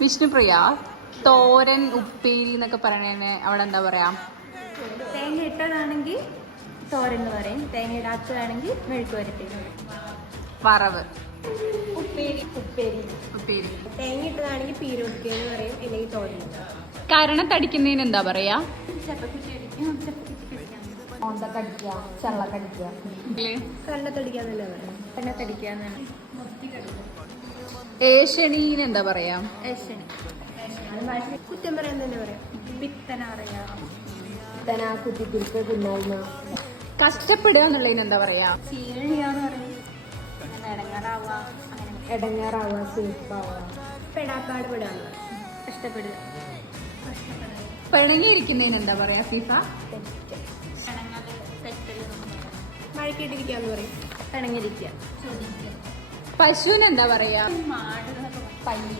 വിഷ്ണുപ്രിയ തോരൻ ഉപ്പേരി എന്നൊക്കെ പറയണേ അവിടെ എന്താ പറയാ? തേങ്ങ ഇട്ടതാണെങ്കിൽ തോരൻ എന്ന് പറയും. തേങ്ങ ഇടാത്തതാണെങ്കിൽ മെഴുക്ക് വരട്ടി വറവ്. ഉപ്പേരി ഉപ്പേരി. ഉപ്പേരി. തേങ്ങ ഇട്ടതാണെങ്കിൽ പീരൊടുക്കുക എന്ന് പറയും അല്ലെങ്കിൽ തോരൻ കരണത്തടിക്കുന്നതിന് എന്താ പറയാ? ഓന്തക്കടിക്കുക ചള്ളക്കടിക്കുക ഇതിൽ കണ്ണത്തടിക്കാന്നല്ലേ പറയാം കണ്ണത്തടിക്കുക എന്നാണ്. ഏഷണീന് എന്താ പറയാ? കുറ്റം പറയാൻ തന്നെ പറയാം. കഷ്ടപ്പെടുക എന്നുള്ളതിന് എന്താ പറയാ? പറയും. ഇടങ്ങാറാവുക സേഫാവുക പെടാപ്പാട് പറയും കഷ്ടപ്പെടുക. പിണങ്ങിയിരിക്കുന്നതിന് എന്താ പറയാ ഫിഫ? മഴക്കിട്ടിരിക്കാന്ന് പറയും. പിണങ്ങിരിക്കുക. പശുവിന് എന്താ പറയാ. പല്ലി.